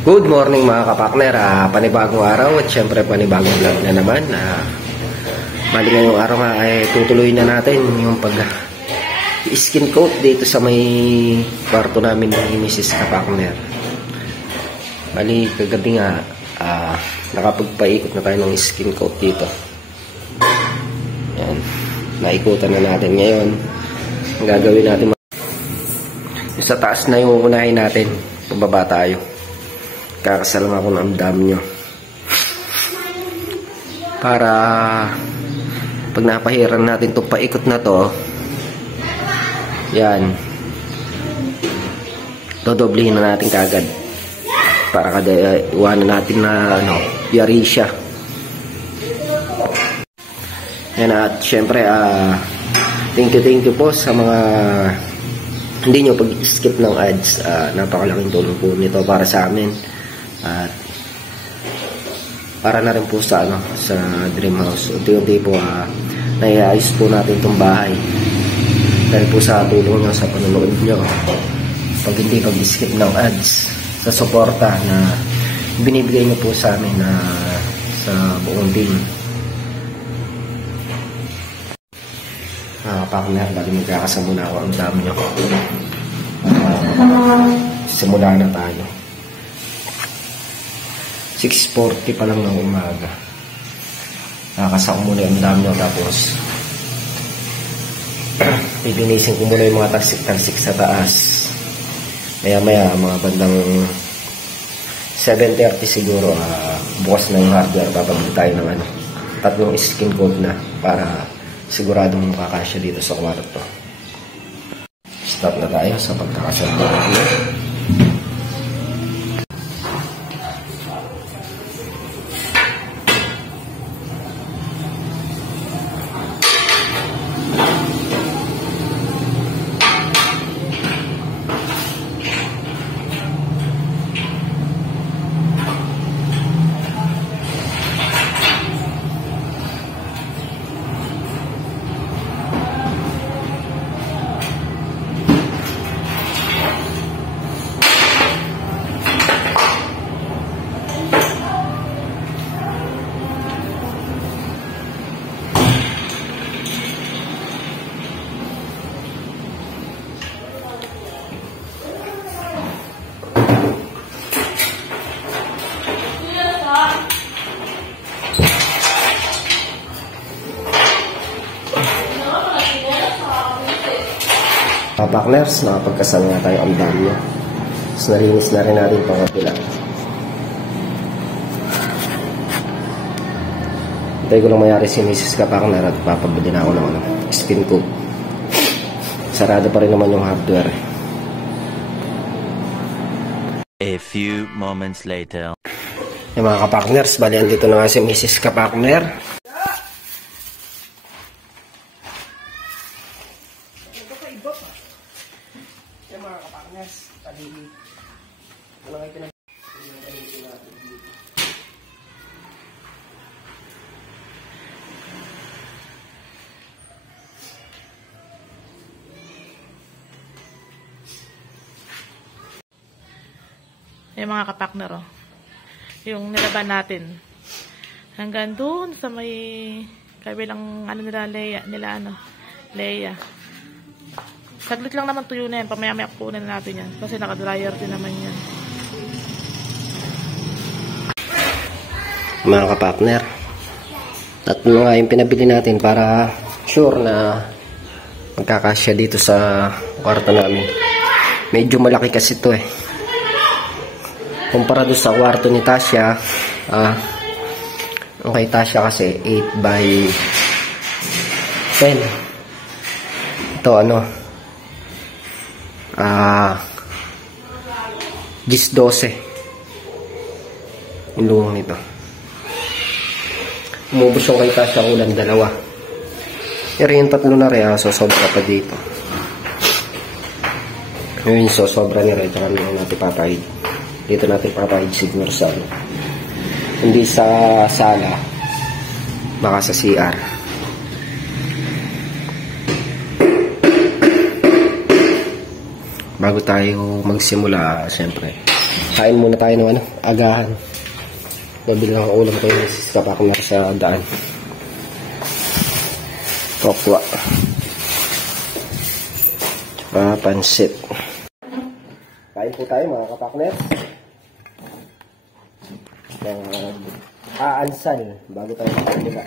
Good morning mga kapartner, panibagong araw at syempre panibagong vlog na naman. Bali ngayong araw nga ay tutuloy na natin yung skin coat dito sa may kwarto namin ni Mrs. Kapartner. Bali kagabi nga nakapagpaikot na tayo ng skin coat dito. Yan, naikutan na natin ngayon. Ang gagawin natin sa taas na yung unahin natin, pababa tayo. Kakasal nga ako ng dam nyo para pag napahiran natin itong paikot na to, yan, dodoblihin na natin kagad para kada iwanan natin na yari siya. Yan, at syempre thank you po sa mga hindi nyo pag-skip ng ads. Napakalaking tulong po nito para sa amin at para na rin po sa sa dream house. Unti-unti po naiayos po natin itong bahay dahil po sa tulong nyo, sa panonood nyo, pag hindi pag-skip ng ads, sa suporta na binibigay nyo po sa amin sa buong team. Partner, bali magkakasama ako ang dami nyo. Simula na tayo. 6:40 pa lang ng umaga. Nakakasama muna yung dami nyo, tapos pipinisin ko muna yung mga talsik-talsik sa taas. Maya-maya, mga bandang 7:30 siguro, bukas na yung hardware. Papabili tayo ng tatlong skin coat na para siguradong makakasya dito sa kwarto. Stop na tayo sa pagkakasya natin. Partners, nakapagkasal nga tayo ang dami. Tapos nalinis na rin natin pang kapila. Hintay ko lang mayari si Mrs. Kapartner at papabili na ako ng skin coat. Sarado pa rin naman yung hardware. A few moments later. Yung mga kapartners, bali andito na nga si Mrs. Kapartner. Yung mga kapartners, tali wala kayo pinag yung mga kapartner, yung nilaban natin hanggang doon sa may kabilang Leia. Saglit lang naman tuyo na yan. Pamaya-maya kukunin natin yan. Kasi naka-dryer din naman yan. Mga kapartner, tatlo nga yung pinabili natin para sure na magkakasya dito sa kwarto namin. Medyo malaki kasi ito kumpara doon sa kwarto ni Tasha. Ang kay Tasha kasi 8 by 10. Ito 10-12 yung luwang nito. Umubos yung kay Tasha ulan 2. Pero yung 3 na rin, sobra pa dito. Ngayon sobra ni rin, tsaka natin papahid. Dito natin papahid siguro sa hindi sa sala, baka sa CR. Bago tayo magsimula, siyempre Kain muna tayo ng agahan. Nabili lang ang ulam ko yung kapakuler sa daan. Tokwa. Tsaka pansit. Kain po tayo mga kapakuler. Aansal bago tayo makakita.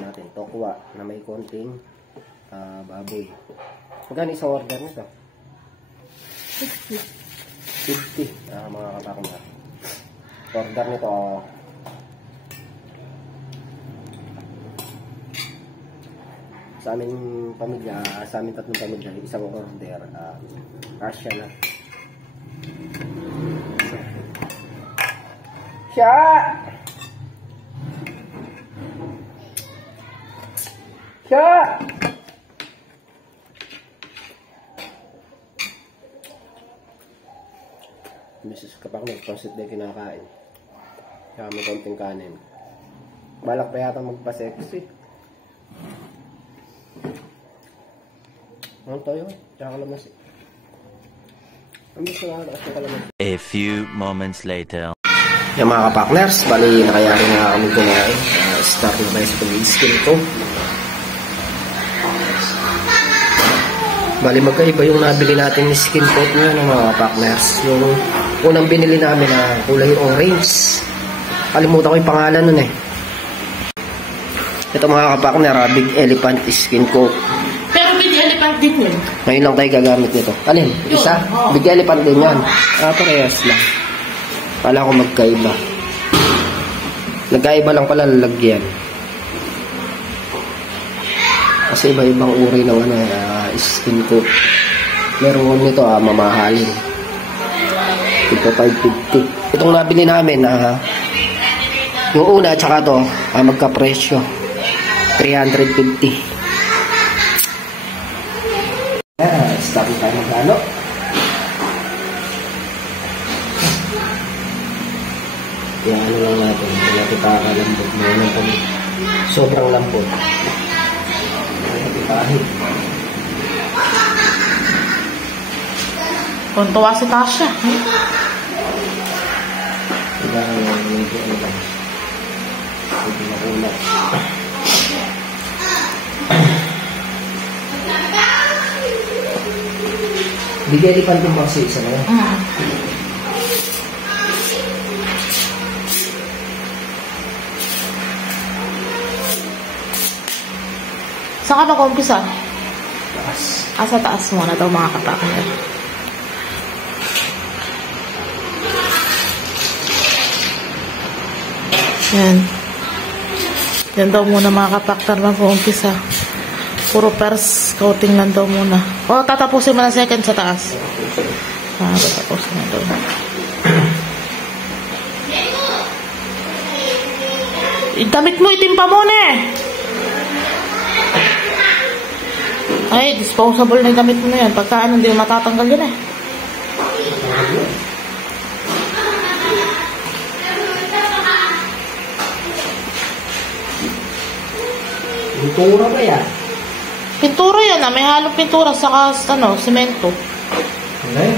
Natin tokwa na may konting baboy. Magkano isang order nito? 50. Mga kapakuler. Order nito sa aming pamilya, sa aming tatlong pamilya, isang order, kasya na. Siya! Siya! Misis kapag nag-concept din kinakain. Kaya may konting kanin. Balak pa yata magpa-sexy. Ano tayo? Tsaka kalamansi. Ang gusto nga kasi kalamansi. A few moments later. Yung mga kapakners, bali nakayari na kami kumain. Start na tayo sa pag-skin ko. Bali magkaiba yung nabili natin ni skin coat ngayon mga kapakners. Yung unang binili namin na kulay orange. Kalimutan ko yung pangalan nun eh. Ito mga kapakner, Big Elephant skin coat. Pero Big Elephant din yun. Ngayon lang tayo gagamit nito. Alin? Isa? Oh. Big Elephant din yan. Parehas lang. Pala ko magkaiba. Nagkaiba lang pala lalagyan. Kasi iba-ibang uri ng skin coat. Meron nito mamahalin. Ito 550. Itong nabili namin yung una tsaka to magkapresyo 350. Stop tayo magkano. Kaya ano lang natin, hindi natin kakalambot. Mayroon kami sobrang lambot. Kahit Tuntua si Tasha. kailangan lang medyo ano lang. Medyo makulat. Bigay di pantong kasi isa na yan. Saan ka nag-umpisa? Taas. Sa taas muna daw mga kapakner. Yan. Yan daw muna mga kapakner mag-umpisa. Puro first coating lang daw muna. O, tatapusin mo na second sa taas. Tatapusin na daw. Damit mo, itimpa muna eh. Ay, disposable na yung damit mo na yan. Pagka ano, hindi matatanggal yun eh. Pintura ba yan? Pintura yan may halong pintura saka semento. Okay.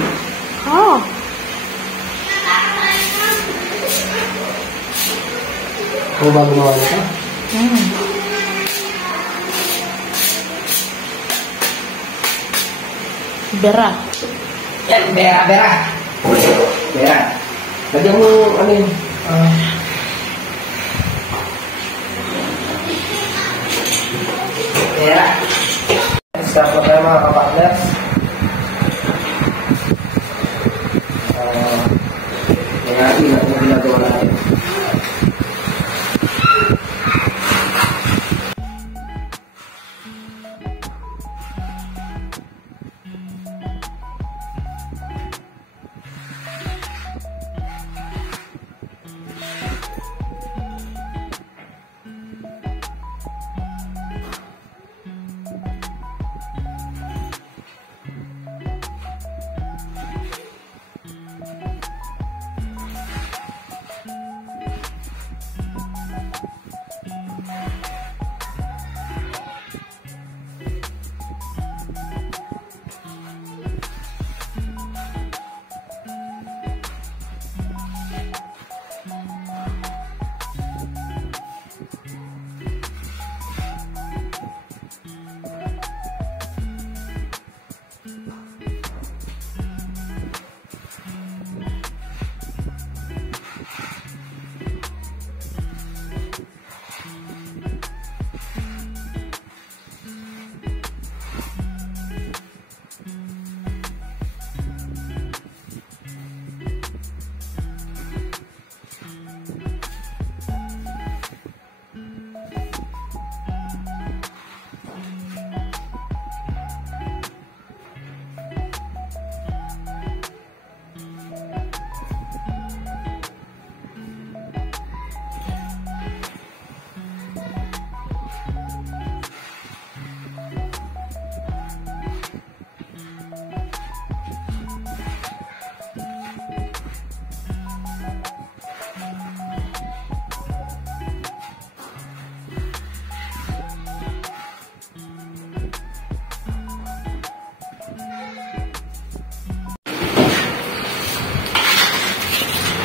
Kung ba gumawa nito? Bera. Yan, bera. Bera. Lagyan mo, ano yun? Bera. Start na tayo mga kapatners. Ngayon natin ang ginagawa natin.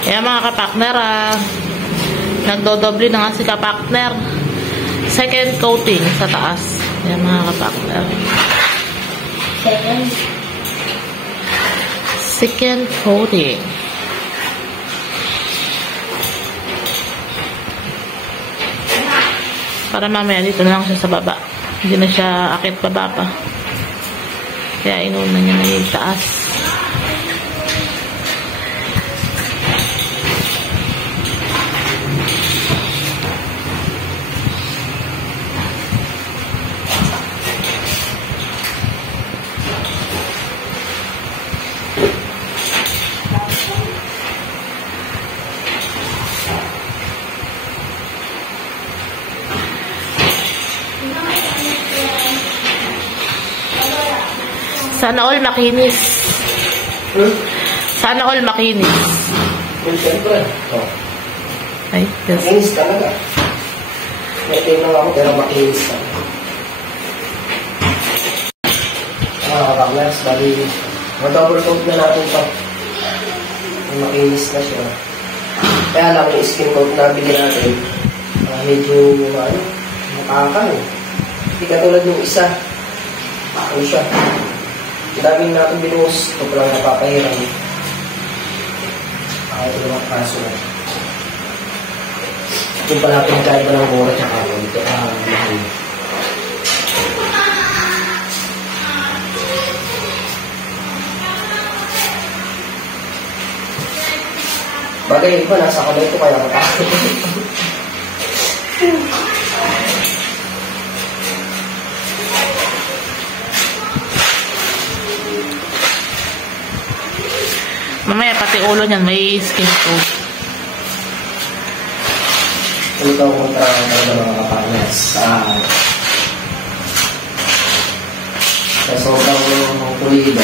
Kaya mga kapakner, nagdodoble na nga si kapakner. Second coating sa taas. Kaya mga kapakner. Second coating. Para mamaya dito na lang siya sa baba. Hindi na siya akit baba pa. Kaya inuna niya na yung taas. Sana all makinis. Sana all makinis. Siyempre. Oh. Ay, yes. Makinis talaga. Natin lang ako pero makinis talaga. Kapaklers, bali, mag-double coat na natin ito. Makinis na siya. Kaya lang yung skin coat na bili natin, medyo makakal. Hindi katulad yung isa. Ano siya? Ang daming natin binuhos. Ito pa lang napapahiram. Ito naman kaso na. Yung pala pinagkaiba ng mura tsaka ito. Mahal. Bagay yung iba, nasa kamay ito kaya matakot. Mamaya pati ulo niyan may skin coat. Ito kung talaga mga kapanas. Sa sobrang pulido.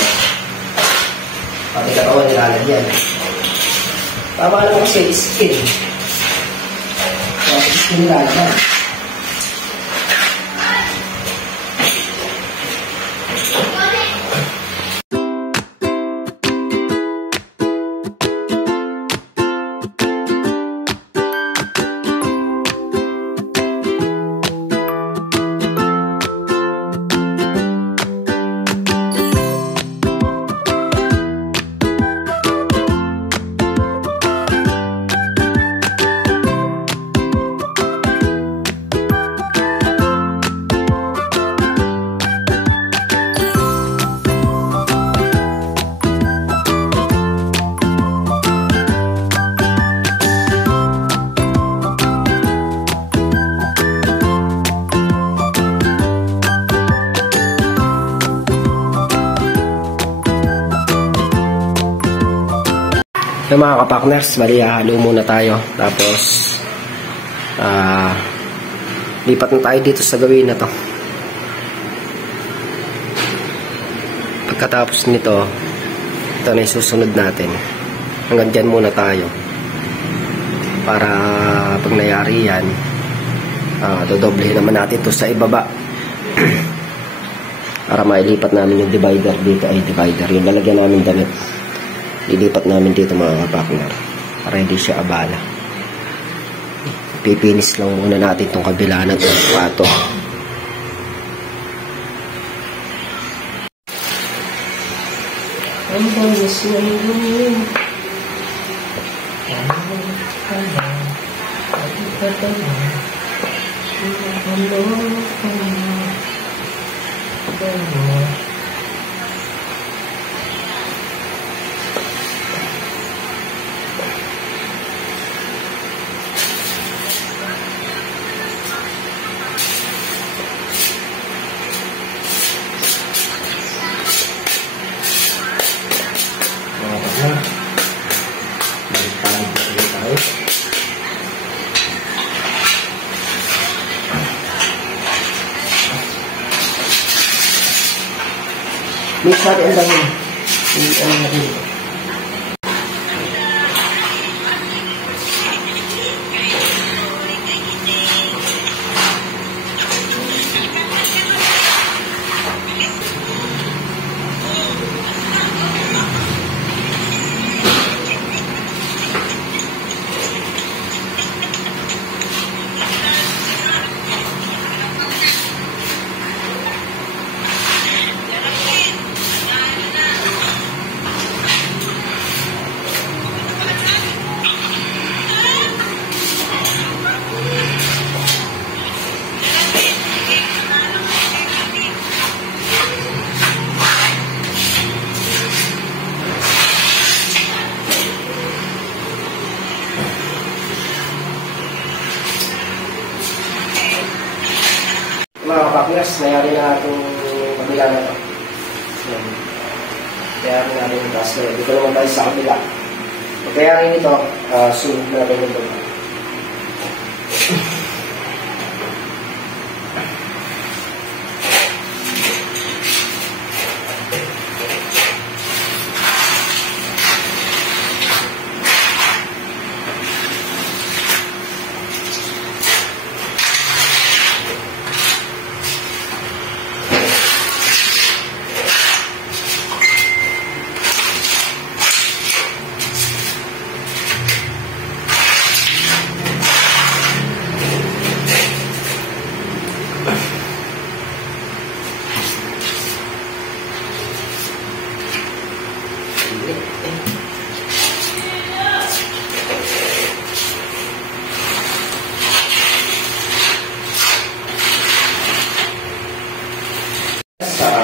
Pati katawan nilalagyan. Tama lang kasi skin. Skin nilalagyan. So mga kapakners, bali halo muna tayo. Tapos lipat na tayo dito sa gawin na to. Pagkatapos nito, ito na yung susunod natin. Hanggang dyan muna tayo. Para pag nayari yan, dodoblehin naman natin ito sa ibaba. Para mailipat namin yung divider dito. Ay divider, yung lalagyan namin damit. Ilipat namin dito mga kapakner para hindi siya abala. Pipinis lang muna natin itong kabila ng pato. Ang balas na yun. Mix natin ang dami. Ano natin. mayari na itong kabila na ito. Mayari natin yung taas na. Dito naman tayo sa kabila. Mayari nito, sunod natin yung baba.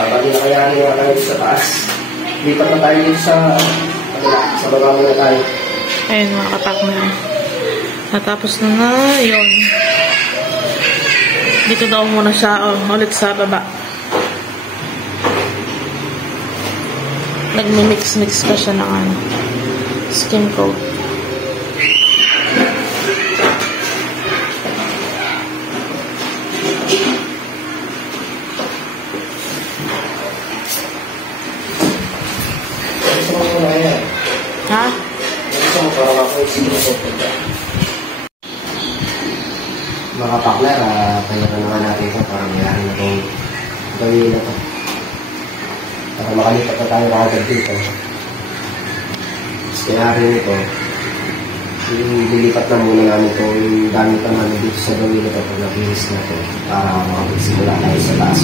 Bali na kaya nga tayo sa taas. Dito na tayo dito sa baba muna tayo. Ayun mga kapakner. Natapos na nga yun. Dito daw muna siya ulit sa baba. Nagmi-mix-mix pa siya ng skin coat. Ha? Mga pakler, kaya na naman natin ito para mayroon na itong gawin na ito. Para makalipat na tayo kagad dito. Mas kaya rin ito, lilipat na muna namin itong gamit naman dito sa gawin na ito pag napinis na ito para makapagsimula tayo sa taas.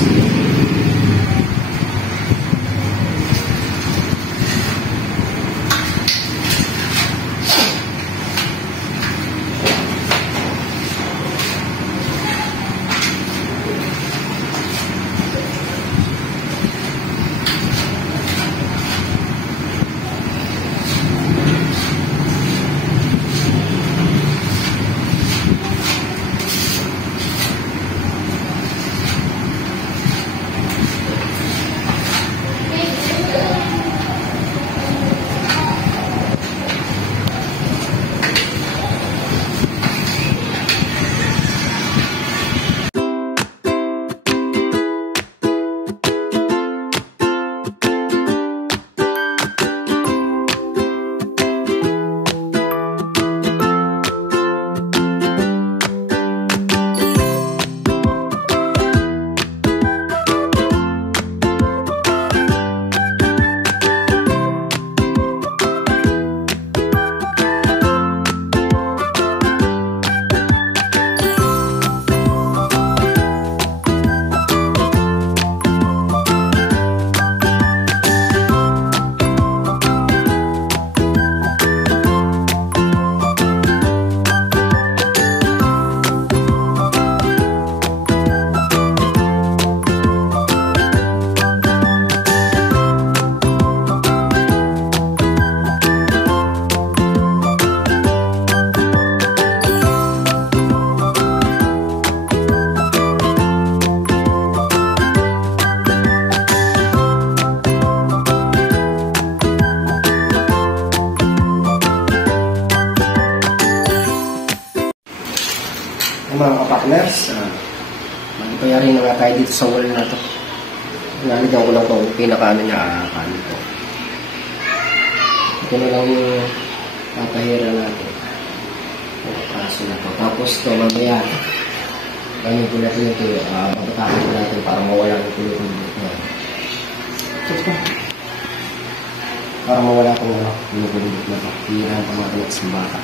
Mga kapakners, magpapayari na nga tayo dito sa wall na ito. Nalagyan ko lang itong pinakaano niya, kaano ito. Ito na lang yung papahira natin. Ang kaso na ito. Tapos ito, mamaya, ganyan ko natin ito, mabatakin ko natin para mawala ng kulot-kulot na. Para mawala itong kulot-kulot na ito. Hihirahan pa natin at simbaka.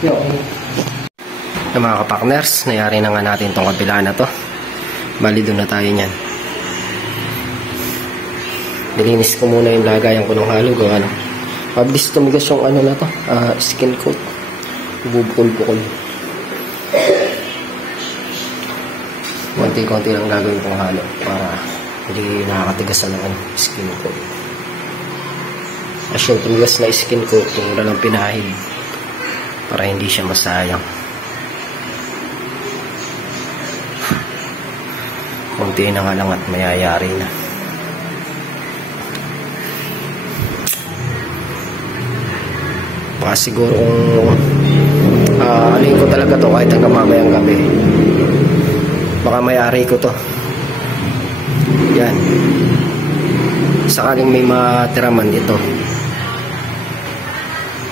Yung mga kapakners, nayari na nga natin itong kabila na to. Bali doon na tayo niyan. Nilinis ko muna yung lagayan ko ng halo. Mabilis tumigas yung ano na to, skin coat. Bubukol-bukol. Konti-konti lang gagawin kong halo para hindi nakakatigasan ng skin coat. As yung tumigas na skin coat, yung lang pinahid para hindi siya masayang. Kunti na nga lang at mayayari na. Baka siguro kung alin ko talaga to kahit hanggang mamayang gabi, baka mayari ko to. Yan. Sakaling may matiraman dito,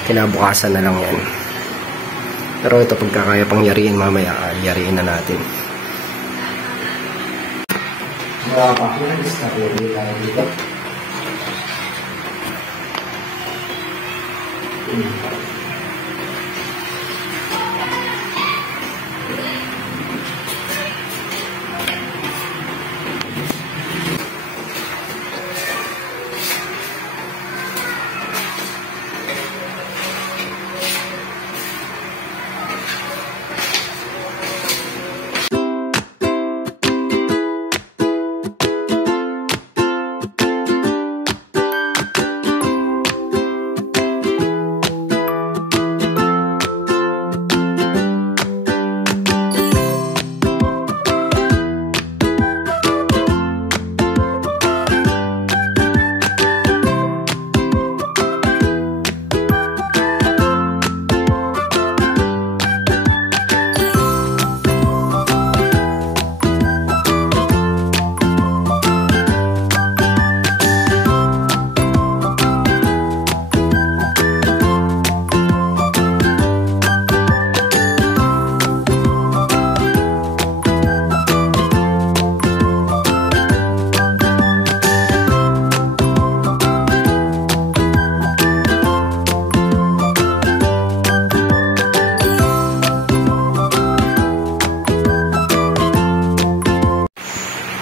kinabukasan na lang yan. Pero ito pagkakaya pang yariin mamaya, yariin na natin. Mga pakulis na pwede tayo dito.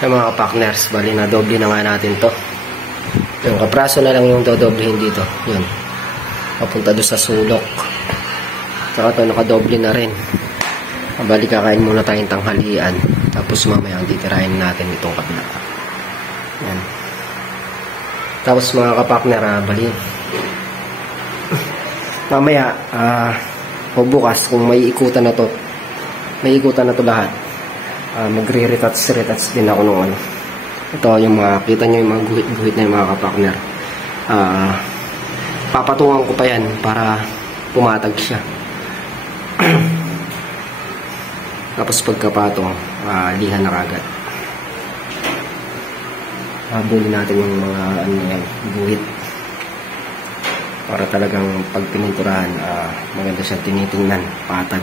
Mga partners, bali na doble na nga natin to. Yung kapraso na lang yung dodoblehin dito. Yun, papunta doon sa sulok. Saka ito nakadoble na rin. Bali kakain muna tayong tanghalian, tapos mamaya titirahin natin itong kabila. Yan. Tapos mga kapartner, bali mamaya o bukas kung may ikutan na to, lahat, magre-retouch din ako nung ano. Ito yung mga, kita nyo yung mga guhit na yung mga kapartner. Papatungan ko pa yan para pumatag siya. Tapos pagkapatong, lihan na kagad. Habulin natin yung mga ano yan, guhit. Para talagang pag pininturahan, maganda siya tinitingnan, patag.